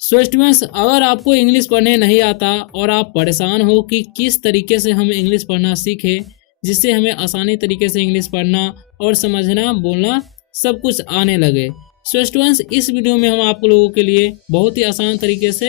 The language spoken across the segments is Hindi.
सो स्टूडेंट्स, अगर आपको इंग्लिश पढ़ने नहीं आता और आप परेशान हो कि किस तरीके से हम इंग्लिश पढ़ना सीखें जिससे हमें आसानी तरीके से इंग्लिश पढ़ना और समझना बोलना सब कुछ आने लगे। सो स्टूडेंट्स, इस वीडियो में हम आप लोगों के लिए बहुत ही आसान तरीके से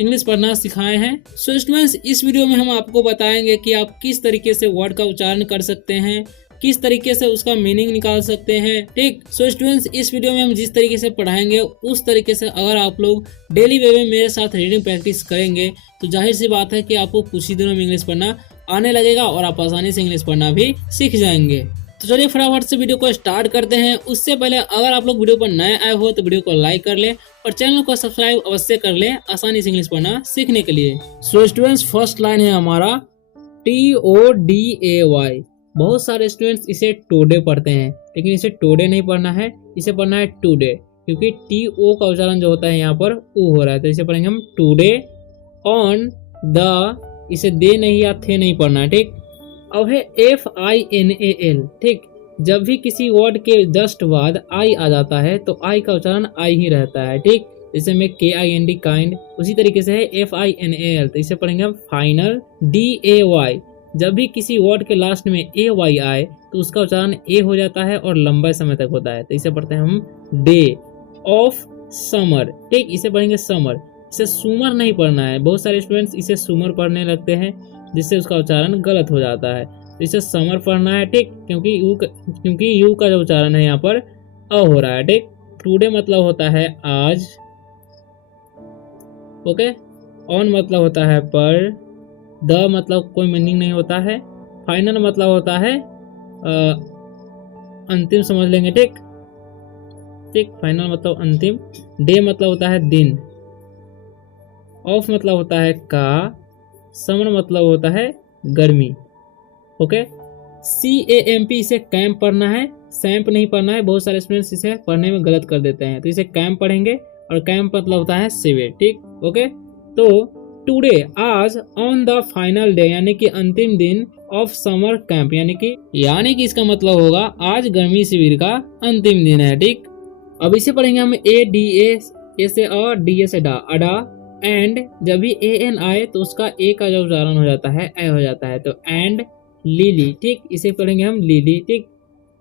इंग्लिश पढ़ना सिखाए हैं। सो स्टूडेंट्स, इस वीडियो में हम आपको बताएंगे कि आप किस तरीके से वर्ड का उच्चारण कर सकते हैं, किस तरीके से उसका मीनिंग निकाल सकते हैं। ठीक। सो स्टूडेंट्स, इस वीडियो में हम जिस तरीके से पढ़ाएंगे उस तरीके से अगर आप लोग डेली वे में मेरे साथ रीडिंग प्रैक्टिस करेंगे तो जाहिर सी बात है कि आपको कुछ ही दिनों में इंग्लिश पढ़ना आने लगेगा और आप आसानी से इंग्लिश पढ़ना भी सीख जाएंगे। तो चलिए फटाफट से वीडियो को स्टार्ट करते हैं। उससे पहले अगर आप लोग वीडियो पर नए आए हो तो वीडियो को लाइक कर ले और चैनल को सब्सक्राइब अवश्य कर ले आसानी से इंग्लिश पढ़ना सीखने के लिए। सो स्टूडेंट्स, फर्स्ट लाइन है हमारा TODAY। बहुत सारे स्टूडेंट्स इसे टुडे पढ़ते हैं, लेकिन इसे टुडे नहीं पढ़ना है, इसे पढ़ना है टुडे, क्योंकि TO का उच्चारण जो होता है यहाँ पर ऊ हो रहा है, तो इसे पढ़ेंगे हम टुडे। ऑन द, इसे दे नहीं या थे नहीं पढ़ना है। ठीक। अब है FINAL। ठीक। जब भी किसी वर्ड के जस्ट बाद आई आ जाता है तो आई का उच्चारण आई ही रहता है। ठीक। जैसे में KIND काइंड, उसी तरीके से है FINAL, तो इसे पढ़ेंगे हम फाइनल। DAY, जब भी किसी वर्ड के लास्ट में AY आए तो उसका उच्चारण ए हो जाता है और लंबे समय तक होता है, तो इसे पढ़ते हैं हम डे। Of summer. ठीक। इसे पढ़ेंगे समर, इसे सुमर नहीं पढ़ना है। बहुत सारे स्टूडेंट्स इसे सुमर पढ़ने लगते हैं जिससे उसका उच्चारण गलत हो जाता है, तो इसे समर पढ़ना है। ठीक। क्योंकि यू का जो उच्चारण है यहाँ पर अ हो रहा है। ठीक। टुडे मतलब होता है आज। ओके। ऑन मतलब होता है पर। द मतलब कोई मीनिंग नहीं होता है। फाइनल मतलब होता है अंतिम, समझ लेंगे। ठीक। ठीक। फाइनल मतलब अंतिम। डे मतलब होता है दिन। ऑफ मतलब होता है का। समर मतलब होता है गर्मी। ओके। CAMP, इसे कैंप पढ़ना है, सैम्प नहीं पढ़ना है। बहुत सारे स्टूडेंट्स इसे पढ़ने में गलत कर देते हैं, तो इसे कैंप पढ़ेंगे और कैंप मतलब होता है शिविर। ठीक। ओके। तो टुडे, आज, ऑन द फाइनल डे यानी कि अंतिम दिन ऑफ समर कैंप, यानी कि इसका मतलब होगा आज गर्मी शिविर का अंतिम दिन है। ठीक। अब इसे पढ़ेंगे हम ADA से और DA से डा, अडा। एंड, जब भी AN आए तो उसका ए का जो उच्चारण हो जाता है ए हो जाता है, तो एंड लिली। ठीक। इसे पढ़ेंगे हम लिली। ठीक।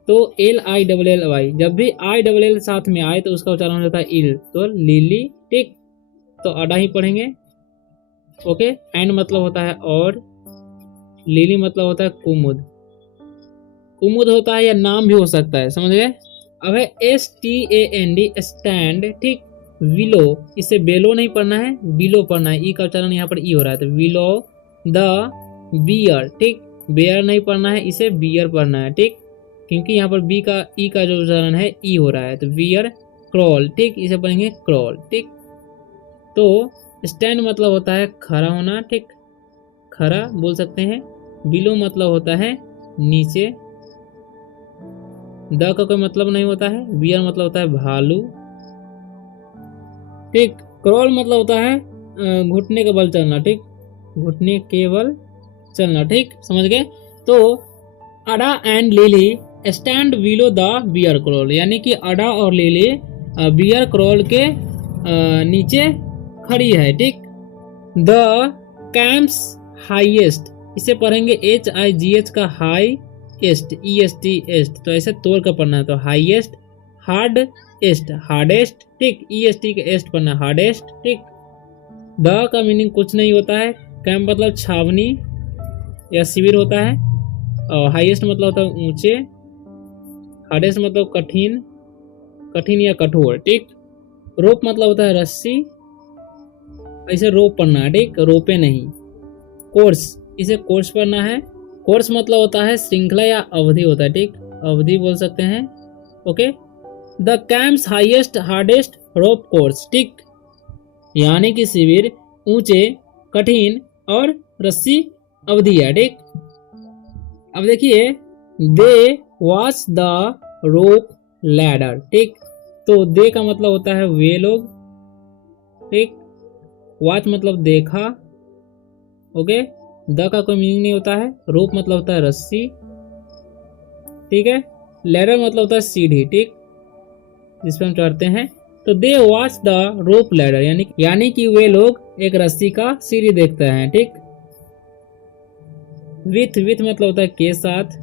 तो LILLY, जब भी ILL साथ में आए तो उसका उच्चारण हो जाता है इल, तो लिली। ठीक। तो अडा ही पढ़ेंगे। ओके। एंड मतलब होता है और, लिली मतलब होता है कुमुद। कुमुद होता है या नाम भी हो सकता है, समझ गए। अब है STAND, स्टैंड। ठीक। विलो, इसे बेलो नहीं पढ़ना है, बिलो पढ़ना है। ई का उच्चारण यहाँ पर ई हो रहा है, तो विलो। The bear. ठीक। बेयर नहीं पढ़ना है, इसे बियर पढ़ना है। ठीक। क्योंकि यहाँ पर ई का जो उच्चारण है ई हो रहा है, तो बियर। क्रॉल। ठीक। इसे पढ़ेंगे क्रॉल। ठीक। तो स्टैंड मतलब होता है खड़ा होना। ठीक। खड़ा बोल सकते हैं। बिलो मतलब होता है नीचे। द का कोई मतलब नहीं होता है। बियर मतलब होता है भालू। ठीक। क्रॉल मतलब होता है घुटने के बल चलना। ठीक। घुटने के बल चलना। ठीक। समझ गए। तो Ada and Lily stand below the bear crawl, यानी कि अडा और लिली बियर क्रॉल के नीचे खड़ी है। ठीक। द कैंप्स हाईएस्ट, इसे पढ़ेंगे HIGH का हाई, एस्ट EST एस्ट, तो ऐसे तोड़ कर पढ़ना है, तो हाईएस्ट। Hard est, hardest. ठीक। EST के एस्ट पढ़ना, हार्डेस्ट। ठीक। द का मीनिंग कुछ नहीं होता है। कैंप मतलब छावनी या शिविर होता है, और हाईएस्ट मतलब होता है ऊंचे। हार्डेस्ट मतलब कठिन या कठोर। ठीक। रोप मतलब होता है रस्सी, ऐसे रोप पढ़ना है। ठीक। रोपे नहीं। कोर्स, इसे कोर्स पढ़ना है। कोर्स मतलब होता है श्रृंखला या अवधि होता है। ठीक। अवधि बोल सकते हैं। Okay. The camps highest hardest rope course. ठीक। यानी कि शिविर ऊंचे, कठिन और रस्सी अवधि है। ठीक। अब देखिए, they watch the rope ladder. ठीक। तो दे का मतलब होता है वे लोग। ठीक। वॉच मतलब देखा। ओके। द का कोई मीनिंग नहीं होता है। रोप मतलब होता है रस्सी। ठीक है। लैडर मतलब होता है सीढ़ी। ठीक। जिस पर हम चढ़ते हैं। तो they watch the rope ladder, यानी कि वे लोग एक रस्सी का सीढ़ी देखते हैं। ठीक, विथ मतलब होता है के साथ,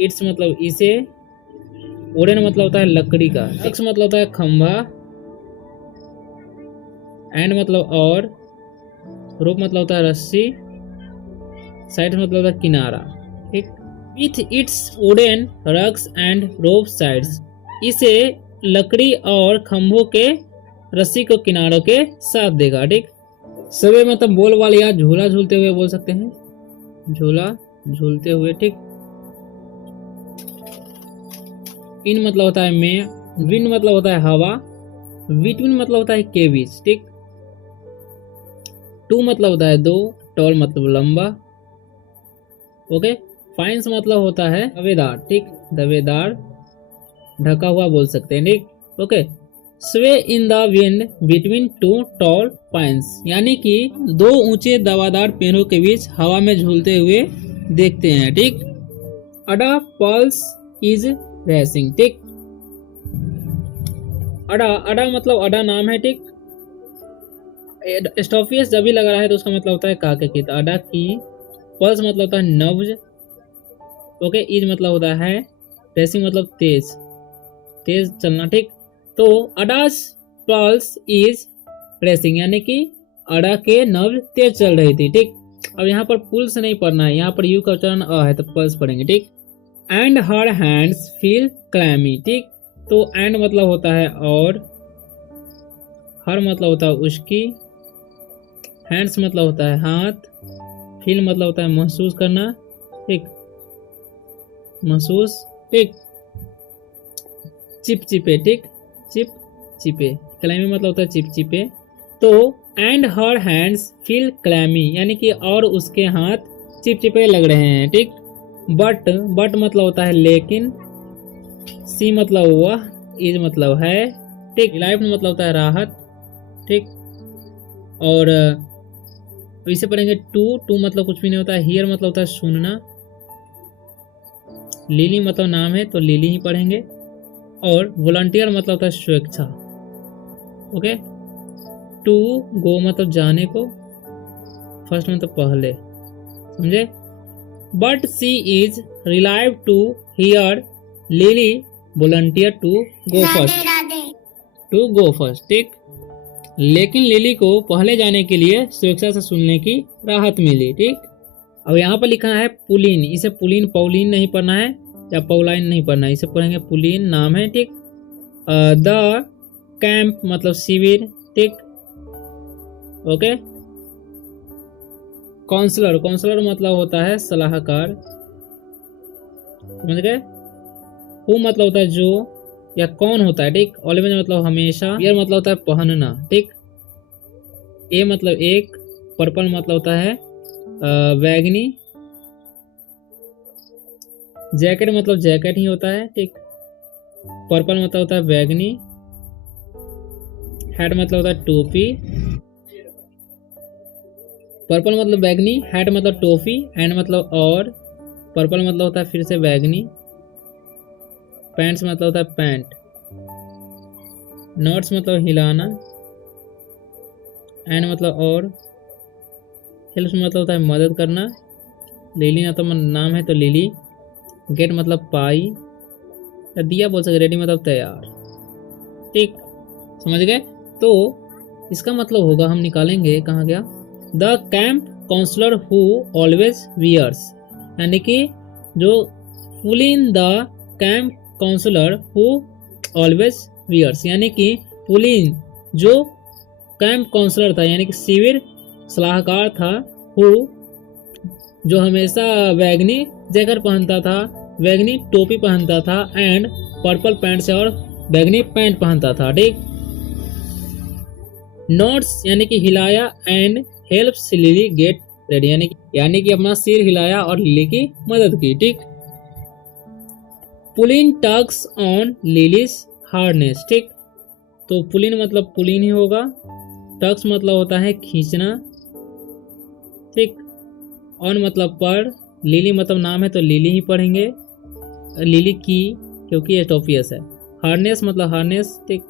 इट्स मतलब इसे, वुडन मतलब होता है लकड़ी का, एक्स मतलब होता है खंभा, एंड मतलब और, रोप मतलब होता है रस्सी, साइड मतलब होता है किनारा। ठीक, with its wooden rugs and rope sides, इसे लकड़ी और खंभों के रस्सी को किनारों के साथ देगा। ठीक, सवे मतलब बोल वाले या झूला झूलते हुए बोल सकते हैं, झूला झूलते हुए। ठीक, इन मतलब होता है में, विंड मतलब होता है हवा, बिटवीन मतलब होता है के बीच। ठीक, टू मतलब होता है दो, टॉल मतलब लंबा। ओके, फाइंस मतलब होता है दबेदार। ठीक, दबेदार, ढका हुआ बोल सकते हैं। ठीक, okay, sway in the wind between two tall pines, यानी कि दो ऊंचे दवादार पेड़ों के बीच हवा में झूलते हुए देखते हैं। ठीक, अडा पल्स इज रेसिंग। ठीक, अडा मतलब अडा नाम है। ठीक, स्टॉफियस जब भी लगा रहा है तो उसका मतलब होता है काके की, तो अडा की, पल्स मतलब होता है नब्ज। ओके, इज मतलब होता है रेसिंग मतलब तेज, तेज चलना। ठीक, तो अडास पल्स इज रेसिंग, यानी कि अडा के नब्ज तेज चल रही थी। ठीक, अब यहाँ पर पुल्स नहीं पढ़ना है, यहाँ पर यू का उच्चारण अ है तो पल्स पढ़ेंगे। ठीक, and her hands feel clammy. ठीक, तो एंड मतलब होता है और, हर मतलब होता है उसकी, हैंड्स मतलब होता है हाथ, फील मतलब होता है महसूस करना। ठीक, महसूस। ठीक, चिपचिपे। ठीक, चिपचिपे, क्लैमी मतलब होता है चिपचिपे। तो and her hands feel clammy, यानी कि और उसके हाथ चिपचिपे लग रहे हैं। ठीक, बट मतलब होता है लेकिन, सी मतलब वह, इज मतलब है। ठीक, लाइफ मतलब होता है राहत। ठीक, और इसे पढ़ेंगे टू मतलब कुछ भी नहीं होता है, हियर मतलब होता है सुनना, लिली मतलब नाम है तो लिली ही पढ़ेंगे, और वॉलंटियर मतलब होता है स्वेच्छा। ओके, टू गो मतलब जाने को, फर्स्ट मतलब पहले, समझे। But she is relieve to hear Lily volunteer to go first. ठीक, लेकिन लिली को पहले जाने के लिए स्वेच्छा से सुनने की राहत मिली। ठीक, अब यहाँ पर लिखा है पुलिन, इसे पुलिन पौलिन नहीं पढ़ना है या पौलाइन नहीं पढ़ना है, इसे पढ़ेंगे पुलिन, नाम है। ठीक, द कैंप मतलब शिविर। ठीक, ओके, काउंसलर मतलब होता है सलाहकार, समझ गए। हु मतलब होता है जो या कौन होता है। ठीक, ऑलवेज मतलब हमेशा, वियर मतलब होता है पहनना। ठीक, ए मतलब एक, पर्पल मतलब होता है बैगनी, जैकेट मतलब जैकेट ही होता है। ठीक, पर्पल मतलब होता है बैगनी, हैट मतलब होता है टोपी, पर्पल मतलब बैगनी, हैट मतलब टोपी, एंड मतलब और, पर्पल मतलब होता है फिर से बैगनी, पैंट्स मतलब होता है पैंट, नॉट्स मतलब हिलाना, एंड मतलब और, हेल्प मतलब होता है मदद करना, लिली ना तो नाम है तो लिली, गेट मतलब पाई या दिया बोल सकते, रेडी मतलब तैयार। ठीक, समझ गए। तो इसका मतलब होगा, हम निकालेंगे, कहाँ गया, the camp counsellor who always wears, यानी कि जो full in the camp counsellor who always wears, यानी कि पुलिन जो कैंप काउंसलर था यानी कि शिविर सलाहकार था, हु जो हमेशा बैगनी जैकेट पहनता था, बैगनी टोपी पहनता था, एंड पर्पल पैंट से और बैगनी पैंट पहनता था। ठीक, नोट्स यानी कि हिलाया, and helps lily get ready, यानी कि अपना सिर हिलाया और लिली की मदद की। ठीक, pooling tugs on lilies harness. ठीक, तो पुलिन मतलब पुलिन ही होगा, टग्स मतलब होता है खींचना। ठीक, ऑन मतलब पर, लिली मतलब नाम है तो लिली ही पढ़ेंगे, लिली की क्योंकि एस्टोफियस है, हार्नेस मतलब हार्नेस, ठीक।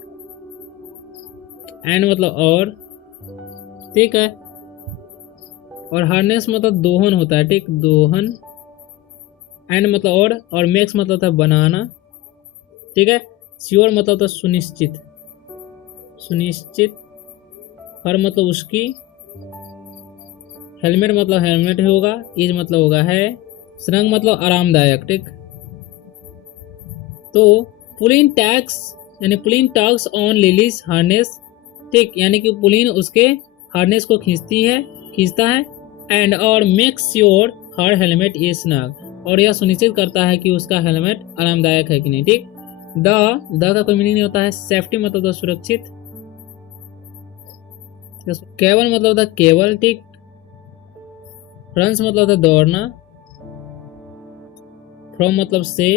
एंड मतलब और, ठीक है। और हार्नेस मतलब दोहन होता है, ठीक, दोहन। एंड मतलब और मेक्स मतलब होता है बनाना, ठीक है। श्योर मतलब होता है सुनिश्चित, सुनिश्चित। हर मतलब उसकी। हेलमेट मतलब हेलमेट होगा। इज मतलब होगा है। श्रृंग मतलब आरामदायक, ठीक। तो पुलिन टैक्स यानी pooling tax on lilies harness, ठीक, यानी कि पुलिन उसके हार्नेस को खींचता है। एंड और make sure her helmet is snug, और यह सुनिश्चित करता है कि उसका हेलमेट आरामदायक है कि नहीं, ठीक। द का कोई मीनिंग नहीं होता है। सेफ्टी मतलब होता है सुरक्षित। केबल मतलब होता है केबल, ठीक। रन्स मतलब होता है दौड़ना। फ्रॉम मतलब से।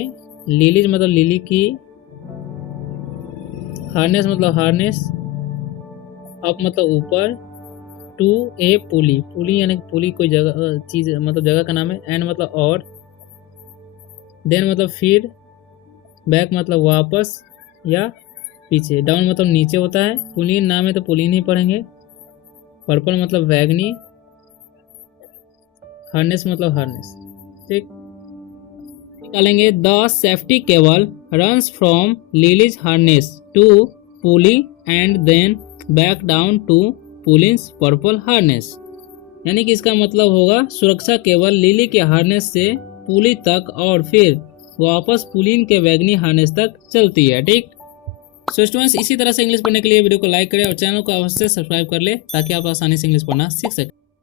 लिलीज मतलब लिली की। हार्नेस मतलब हार्नेस। अप मतलब ऊपर। टू ए पुली, पुली यानी पुली कोई जगह चीज मतलब जगह का नाम है। एंड मतलब और। देन मतलब फिर। बैक मतलब वापस या पीछे। डाउन मतलब नीचे होता है। पुलिन नाम है तो पुलिन ही पढ़ेंगे। पर्पल मतलब वैगनी। हार्नेस मतलब हार्नेस, ठीक। निकालेंगे the safety cable runs from Lily's harness to pulley and then back down to Pullin's purple harness. यानी कि इसका मतलब होगा सुरक्षा केबल लिली के हार्नेस से पुली तक और फिर वापस पुलिन के वैगनी हार्नेस तक चलती है, ठीक। सो स्टूडेंट्स, इसी तरह से इंग्लिश पढ़ने के लिए वीडियो को लाइक करें और चैनल को अवश्य सब्सक्राइब कर ले ताकि आप आसानी से इंग्लिश पढ़ना सीख सकें।